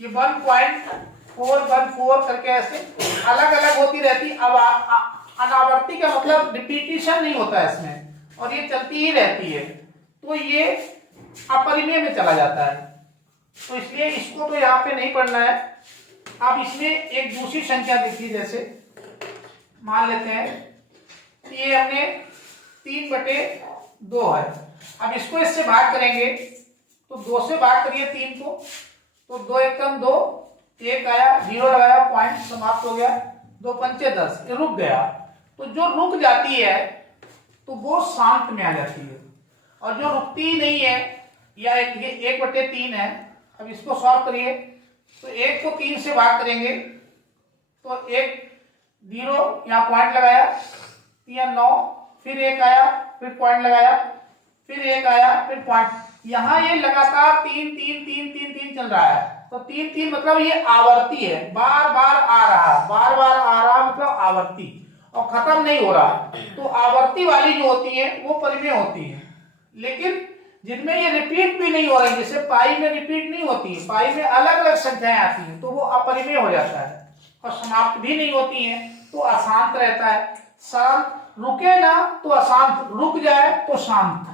ये 1.414 करके ऐसे अलग अलग होती रहती। अब अनावर्ती का मतलब रिपीटिशन नहीं होता है इसमें, और ये चलती ही रहती है, तो ये अपरिमेय में चला जाता है। तो इसलिए इसको तो यहाँ पे नहीं पढ़ना है। अब इसमें एक दूसरी संख्या देखिए, जैसे मान लेते हैं ये हमने 3/2 है। अब इसको इससे भाग करेंगे, तो 2 से भाग करिए 3 को, तो 2 एकम 2, 1 आया, 0 लगाया, पॉइंट समाप्त हो गया, 2 पंचे 10, ये रुक गया। तो जो रुक जाती है तो वो शांत में आ जाती है, और जो रुकती ही नहीं है, या 1/3 है। अब इसको सॉल्व करिए, तो 1 को 3 से भाग करेंगे, तो 1 0 यहाँ पॉइंट लगाया, 3 9, फिर 1 आया, फिर पॉइंट लगाया, फिर 1 आया, फिर पॉइंट। यहाँ ये लगातार 3 3 3 3 3 चल रहा है, तो 3 3 मतलब ये आवर्ती है, बार बार आ रहा, बार बार आ रहा मतलब आवर्ती, और खत्म नहीं हो रहा। तो आवर्ती वाली जो होती है वो परिमेय होती है, लेकिन जिनमें ये रिपीट भी नहीं हो रही, जैसे पाई में रिपीट नहीं होती है, पाई में अलग अलग संख्याएं आती हैं, तो वो अपरिमेय हो जाता है, और समाप्त भी नहीं होती हैं, तो अशांत रहता है। शांत रुके ना तो अशांत, रुक जाए तो शांत।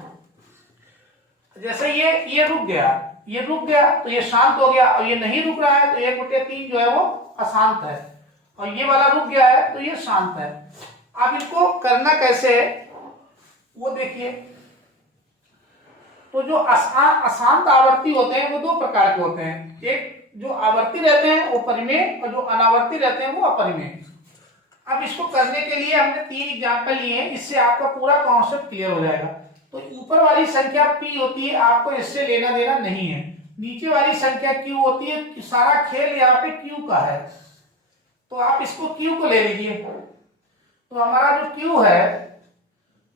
जैसे ये रुक गया, ये रुक गया तो ये शांत हो गया, और ये नहीं रुक रहा है तो 1/3 जो है वो अशांत है, और ये वाला रुक गया है तो ये शांत है। अब इसको करना कैसे है वो देखिए। तो जो अशांत आवर्ती होते हैं वो दो प्रकार के होते हैं, एक जो आवर्ती रहते हैं वो परिमेय, और जो अनावर्ती रहते हैं वो अपरिमेय। अब इसको करने के लिए हमने 3 एग्जाम्पल लिए हैं, इससे आपका पूरा कॉन्सेप्ट क्लियर हो जाएगा। तो ऊपर वाली संख्या p होती है, आपको इससे लेना देना नहीं है। नीचे वाली संख्या q होती है, सारा खेल यहाँ पे q का है, तो आप इसको q को ले लीजिए। तो हमारा जो q है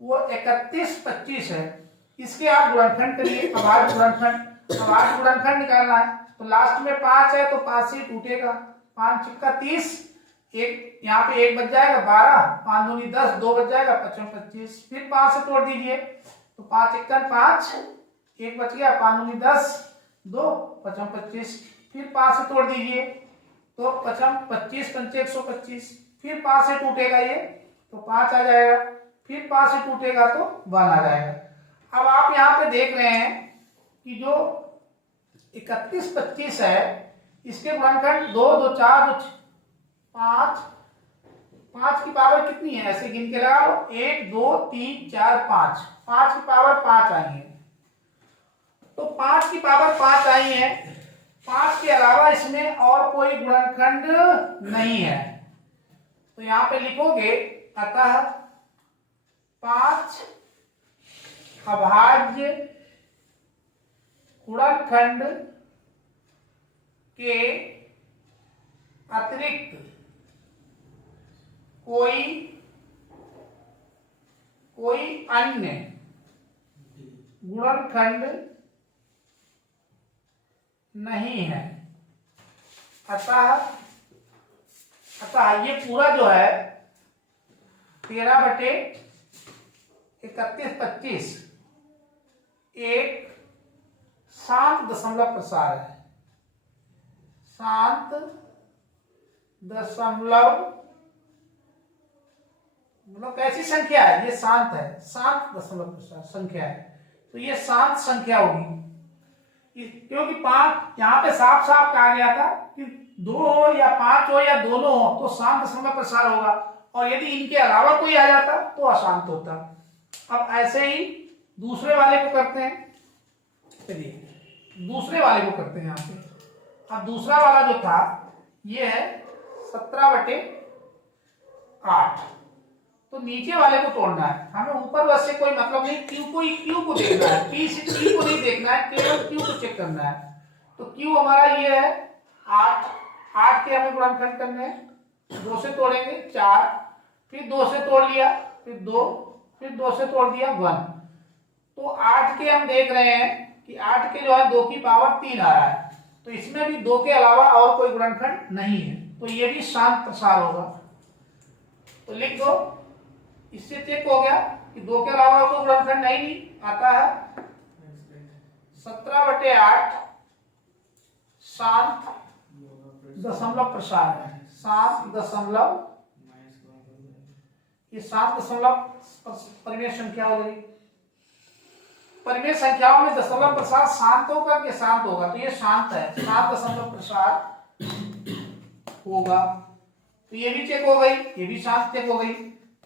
वो 31 25 है, इसके आप गुणनखंड करिए, अभाज्य गुणनखंड, अभाज्य गुणनखंड निकालना है। तो लास्ट में 5 है तो 5 से टूटेगा, 5 × 30, एक यहाँ पे 1 बच जाएगा, 12, 5 दूनी 10, 2 बच जाएगा, 55 25, फिर 5 से तोड़ दीजिए, तो 5 × 5, 1 बच गया, 5 दूनी 10, 2, 55 25, फिर 5 से तोड़ दीजिए, तो 55 25 पंचे 125, फिर 5 से टूटेगा ये, तो 5 आ जाएगा, फिर 5 से टूटेगा तो 1 आ जाएगा। अब आप यहाँ पे देख रहे हैं कि जो 31 25 है, इसके गुणनखंड 2 2 4 2 5, 5 की पावर कितनी है ऐसे गिन के लगा लो, 1 2 3 4 5, 5 की पावर 5 आई है। तो 5 की पावर 5 आई है, 5 के अलावा इसमें और कोई गुणनखंड नहीं है, तो यहाँ पे लिखोगे अतः 5 अभाज्य गुणनखंड के अतिरिक्त कोई अन्य गुणनखंड नहीं है, अतः अतः ये पूरा जो है 13/31/25 एक शांत दशमलव प्रसार है। शांत दशमलव मतलब कैसी संख्या है? ये शांत है, शांत दशमलव प्रसार संख्या है, तो ये शांत संख्या होगी। क्योंकि 5 यहाँ पे साफ साफ कहा गया था कि 2 हो या 5 हो या दोनों हो तो शांत दशमलव प्रसार होगा, और यदि इनके अलावा कोई आ जाता तो अशांत होता। अब ऐसे ही दूसरे वाले को करते हैं। चलिए दूसरे वाले को करते हैं यहाँ पे। अब दूसरा वाला जो था ये है 17/8। तो नीचे वाले को तोड़ना है हमें, ऊपर बस से कोई मतलब नहीं। क्यू को देखना है, पी से क्यू को नहीं देखना है, केवल क्यू को चेक करना है। तो क्यू हमारा ये है 8। 8 के हमें गुणनखंड करने हैं। 2 से तोड़ेंगे 4, फिर 2 से तोड़ लिया, फिर 2, फिर 2 से तोड़ दिया 1। तो 8 के हम देख रहे हैं कि 8 के जो है 2 की पावर 3 आ रहा है, तो इसमें भी 2 के अलावा और कोई गुणनखंड नहीं है, तो ये भी शांत प्रसार होगा। तो लिख दो, इससे चेक हो गया कि 2 के अलावा कोई गुणनखंड नहीं आता है। 17/8 शांत दशमलव प्रसार है। शांत दशमलव, ये शांत दशमलव परिमेय संख्या हो गई। परिमेय संख्याओं में दशमलव प्रसार शांत होगा कि शांत होगा? तो ये शांत है, शांत दशमलव प्रसार होगा। तो ये भी चेक हो गई, ये भी शांत चेक हो गई।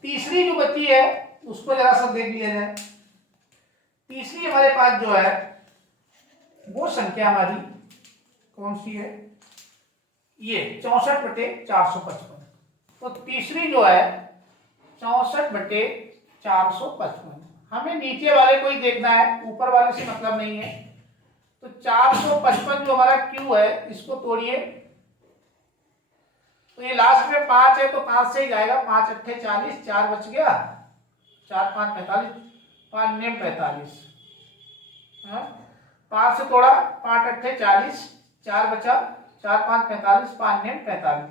तीसरी जो बची है उसको जरा सा देख लिया जाए। तीसरी हमारे पास जो है वो संख्या हमारी कौन सी है? ये 64/455। तो तीसरी जो है 64/455। हमें नीचे वाले को ही देखना है, ऊपर वाले से मतलब नहीं है। तो 455 जो हमारा क्यू है इसको तोड़िए। तो ये लास्ट में 5 है तो 5 से ही जाएगा। 5 अट्ठे 40, 4 बच गया, 4 5 45, 5 नेम 45। 5 से तोड़ा, 5 अट्ठे 40, 4 बचा, 4 5 45, 5 नेम 45।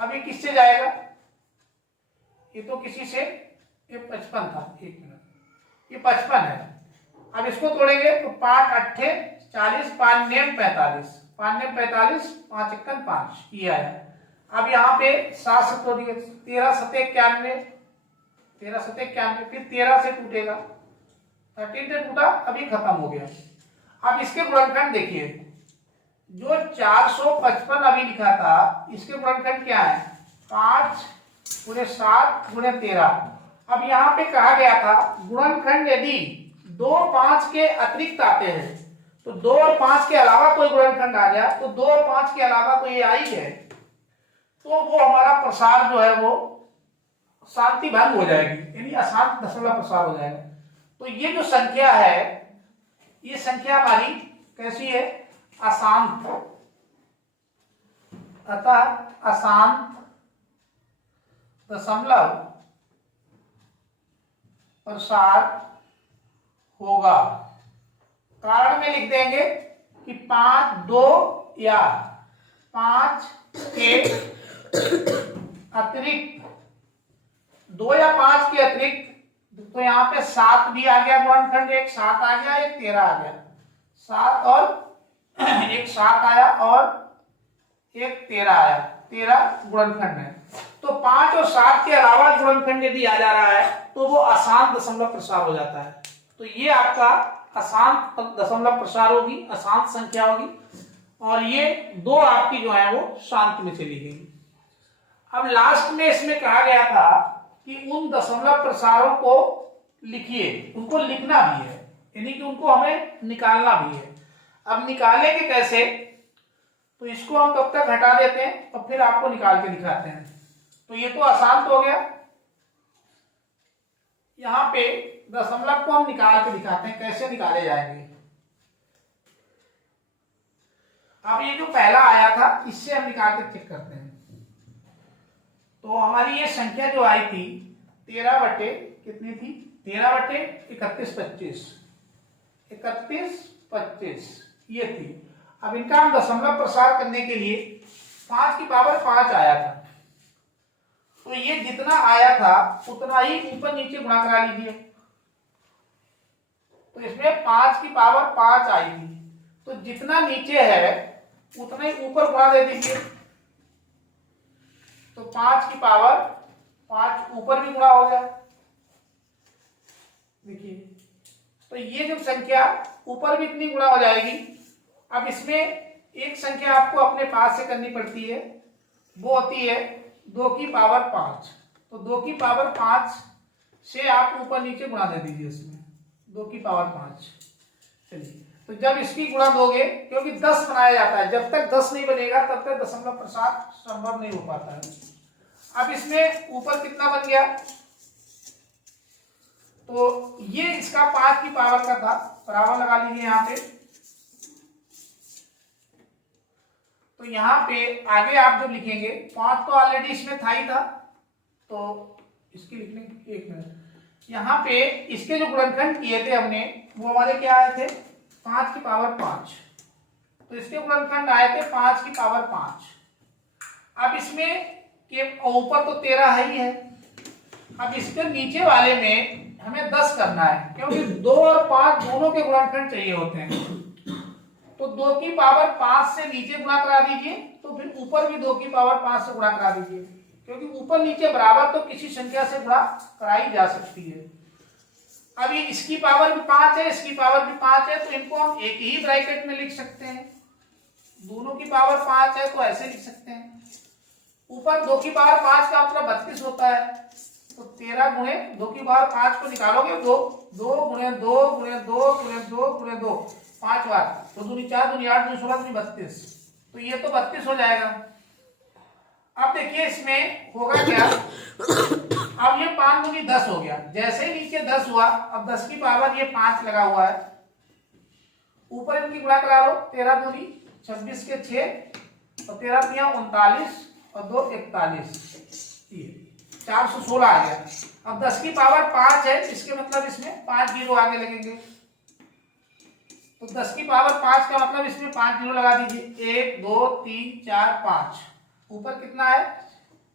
अब ये किससे जाएगा? ये तो किसी से, ये 55 था, 1 मिनट, ये 55 है। अब इसको तोड़ेंगे तो 5 अट्ठे 40, 5 नेम 45, 5 नेम 45, 5 51 5, ये आया। अब यहाँ पे 7 से तोड़िए, 13 7 91, 13 7 91, फिर 13 से टूटेगा, 13 से टूटा, अभी खत्म हो गया। अब इसके गुणनखंड देखिए, जो 455 अभी लिखा था इसके गुणनखंड क्या है? 5 × 7 × 13। अब यहाँ पे कहा गया था गुणनखंड यदि 2 5 के अतिरिक्त आते हैं, तो 2 और 5 के अलावा कोई गुणनखंड आ गया, तो 2 और 5 के अलावा तो ये आई है, तो वो हमारा प्रसार जो है वो शांति भंग हो जाएगी, यानी अशांत दशमलव प्रसार हो जाएगा। तो ये जो संख्या है, ये संख्या हमारी कैसी है? अशांत। अतः अशांत दशमलव प्रसार होगा। कारण में लिख देंगे कि 5 2 या 5 के अतिरिक्त, 2 या 5 के अतिरिक्त, तो यहाँ पे 7 भी आ गया गुणनखंड, एक 7 आ गया, एक 13 आ गया। 7 और एक 7 आया और एक 13 आया, 13 गुणनखंड है। तो 5 और 7 के अलावा गुणनखंड यदि आ जा रहा है तो वो अशांत दशमलव प्रसार हो जाता है। तो ये आपका अशांत दशमलव प्रसार होगी, अशांत संख्या होगी, और ये 2 आपकी जो है वो शांत में चली गई। अब लास्ट में इसमें कहा गया था कि उन दशमलव प्रसारों को लिखिए, उनको लिखना भी है, यानी कि उनको हमें निकालना भी है। अब निकालेंगे कैसे? तो इसको हम तब तक हटा देते हैं और फिर आपको निकाल के दिखाते हैं। तो ये तो अशांत हो गया। यहाँ पे दशमलव को हम निकाल के दिखाते हैं, कैसे निकाले जाएंगे। अब ये जो पहला आया था इससे हम निकाल के चेक करते हैं। तो हमारी ये संख्या जो आई थी 13 बटे कितनी थी? 13/31/25, 31/25 ये थी। अब इनका हम दशमलव प्रसार करने के लिए 5 की पावर 5 आया था, तो ये जितना आया था उतना ही ऊपर नीचे गुणा करा लीजिए। तो इसमें 5 की पावर 5 आएगी, तो जितना नीचे है उतना ही ऊपर गुणा दे दीजिए। तो 5 की पावर 5 ऊपर भी गुणा हो गया। देखिए, तो ये जो संख्या ऊपर भी इतनी गुणा हो जाएगी। अब इसमें एक संख्या आपको अपने पास से करनी पड़ती है, वो होती है 2 की पावर 5। तो 2 की पावर 5 से आप ऊपर नीचे गुणा दे दीजिए इसमें, 2 की पावर 5। चलिए, तो जब इसकी गुणा दोगे, क्योंकि 10 बनाया जाता है, जब तक 10 नहीं बनेगा तब तक दशमलव प्रसार संभव नहीं हो पाता है। अब इसमें ऊपर कितना बन गया, तो ये इसका 5 की पावर का था, बराबर लगा लीजिए यहाँ पे। तो यहाँ पे आगे आप जो लिखेंगे, 5 तो ऑलरेडी इसमें था ही था, तो इसकी लिखने, एक मिनट, यहाँ पे इसके जो गुणनखंड किए थे हमने, वो हमारे क्या आए थे, 5 की पावर 5। तो इसके गुणनखंड आए थे 5 की पावर 5। अब इसमें के ऊपर तो 13 है ही है। अब इसके नीचे वाले में हमें 10 करना है, क्योंकि 2 और 5 दोनों के गुणनखंड चाहिए होते हैं। तो 2 की पावर 5 से नीचे गुणा करा दीजिए, तो फिर ऊपर भी 2 की पावर 5 से गुणा करा दीजिए, क्योंकि ऊपर नीचे बराबर तो किसी संख्या से गुणा कराई जा सकती है। अब ये इसकी पावर भी 5 है, इसकी पावर भी 5 है, तो इनको हम एक ही ब्रैकेट में लिख सकते हैं। दोनों की पावर 5 है तो ऐसे लिख सकते हैं। ऊपर 2 की पावर 5 का मतलब 32 होता है, तो 13 गुणे 2 की पावर 5 को निकालोगे, 2 गुणे 2 गुणे 2 गुणे 2 गुणे 2, 5 बार, 2 दूनी 4 दूनी 8 दूनी 16 दूनी 32, तो ये तो 32 हो जाएगा। अब देखिए इसमें होगा क्या, अब ये 5 दूनी 10 हो गया। जैसे ही नीचे 10 हुआ, अब 10 की पावर ये 5 लगा हुआ है, ऊपर इनकी गुणा करा लो, 13 दूनी 26 के 6 और 13 तिया 39 और 2 41, 416 आ गया। अब 10 की पावर 5 है, इसके मतलब इसमें 5 जीरो आगे लगेंगे। तो 10 की पावर 5 का मतलब इसमें 5 जीरो लगा दीजिए, 1 2 3 4 5। ऊपर कितना है,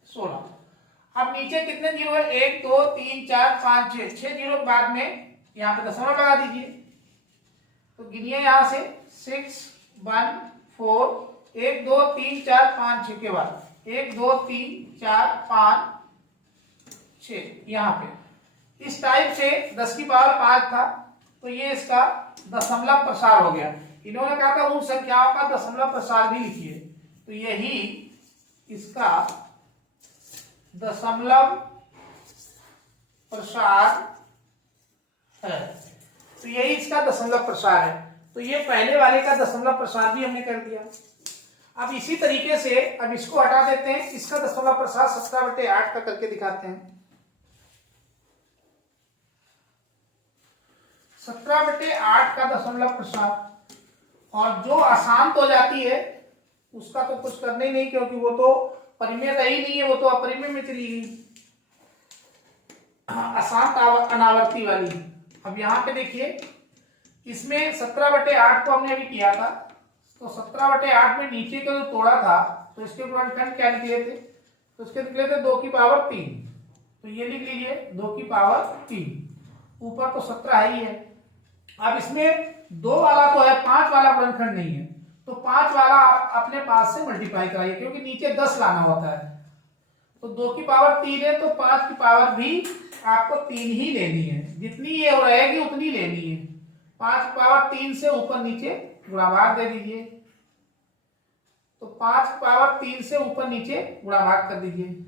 16। अब नीचे कितने जीरो है, 1 2 3 4 5 6, 6 जीरो के बाद में यहाँ पे दशमलव लगा दीजिए। तो गिनिए यहाँ से, 6 1 4, 1 2 3 4 5 6 के बाद 1 2 3 4 5 6, यहाँ पे इस टाइप से 10 की पावर 5 था, तो ये इसका दशमलव प्रसार हो गया। इन्होंने कहा था उन संख्याओं का दशमलव प्रसार भी लिखिए, तो यही इसका दशमलव प्रसार है। तो यही इसका दशमलव प्रसार है। तो ये पहले वाले का दशमलव प्रसार भी हमने कर दिया। अब इसी तरीके से अब इसको हटा देते हैं, इसका दशमलव प्रसार 17/8 का करके दिखाते हैं। 17/8 का दशमलव प्रसार, और जो अशांत हो जाती है उसका तो कुछ करना ही नहीं, क्योंकि वो तो परिमेय रही नहीं है, वो तो अपरिमेय में चली गई, अशांत अनावर्ती वाली। अब यहाँ पे देखिए, इसमें 17/8 को हमने अभी किया था, तो 17/8 में नीचे का जो तोड़ा था, तो इसके गुणनखंड क्या निकले थे, तो इसके निकले थे 2 की पावर 3। तो ये लिख लीजिए 2 की पावर 3, ऊपर तो 17 ही है। अब इसमें 2 वाला तो है, 5 वाला गुणनखंड नहीं है, तो 5 वाला आप अपने पास से मल्टीप्लाई कराइए, क्योंकि नीचे 10 लाना होता है। तो 2 की पावर 3 है, तो 5 की पावर भी आपको 3 ही लेनी है, जितनी ये रहेगी उतनी लेनी है। 5 की पावर 3 से ऊपर नीचे गुणा भाग दे दीजिए, तो 5 की पावर 3 से ऊपर नीचे गुणा भाग कर दीजिए।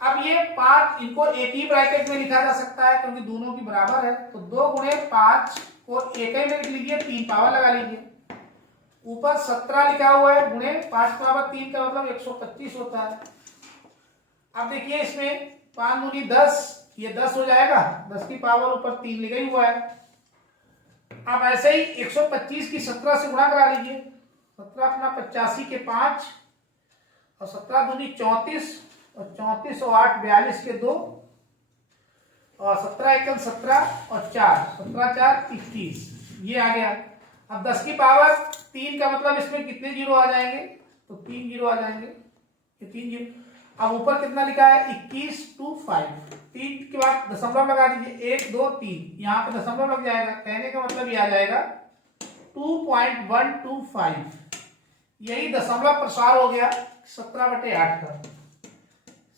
अब ये 5 इनको एक ही ब्रैकेट में लिखा जा सकता है, क्योंकि दोनों की बराबर है, तो 2 गुणे 5 को एक ही में लिख लीजिए, 3 पावर लगा लीजिए। ऊपर 17 लिखा हुआ है, गुणे 5 पावर 3 का मतलब 125 होता है। अब देखिए इसमें 5 दूनी 10, ये 10 हो जाएगा, 10 की पावर ऊपर 3 लिखा ही हुआ है। अब ऐसे ही 125 की 17 से गुणा करा लीजिए, 17 अपना 85 के 5 और 17 दूनी 34 और 34 और 8 42 के 2 और 17 एकम 17 और 4 17 4 21, ये आ गया। अब 10 की पावर 3 का मतलब इसमें कितने जीरो आ जाएंगे, तो 3 जीरो आ जाएंगे, ये 3 जीरो। अब ऊपर कितना लिखा है 21/5, 3 के बाद दशमलव लगा दीजिए, 1 2 3, यहाँ पे दशमलव लग जाएगा, कहने का मतलब ये आ जाएगा 2.125। यही दशमलव प्रसार हो गया 17/8 का,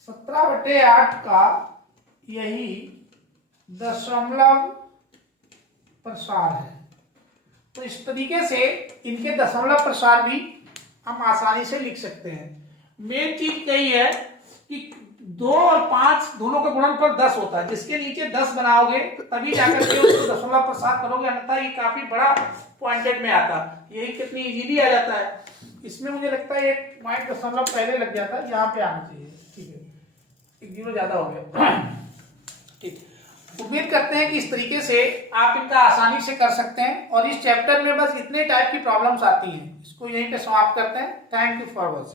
17/8 का यही दशमलव प्रसार है। तो इस तरीके से इनके दशमलव प्रसार भी हम आसानी से लिख सकते हैं। मेन चीज यही है कि 2 और 5 दोनों का गुणनफल 10 होता है, जिसके नीचे 10 बनाओगे तभी जाकर के उसको दशमलव प्रसार करोगे, अन्यथा ये काफी बड़ा पॉइंटेड में आता है। यही कितनी इजीली आ जाता है। इसमें मुझे लगता है एक पॉइंट दशमलव पहले लग जाता है, यहाँ पे आना चाहिए। ठीक है, एक जीरो ज्यादा हो गया। ठीक, उम्मीद करते हैं कि इस तरीके से आप इनका आसानी से कर सकते हैं। और इस चैप्टर में बस इतने टाइप की प्रॉब्लम्स आती हैं। इसको यहीं पे समाप्त करते हैं। Thank you for watching.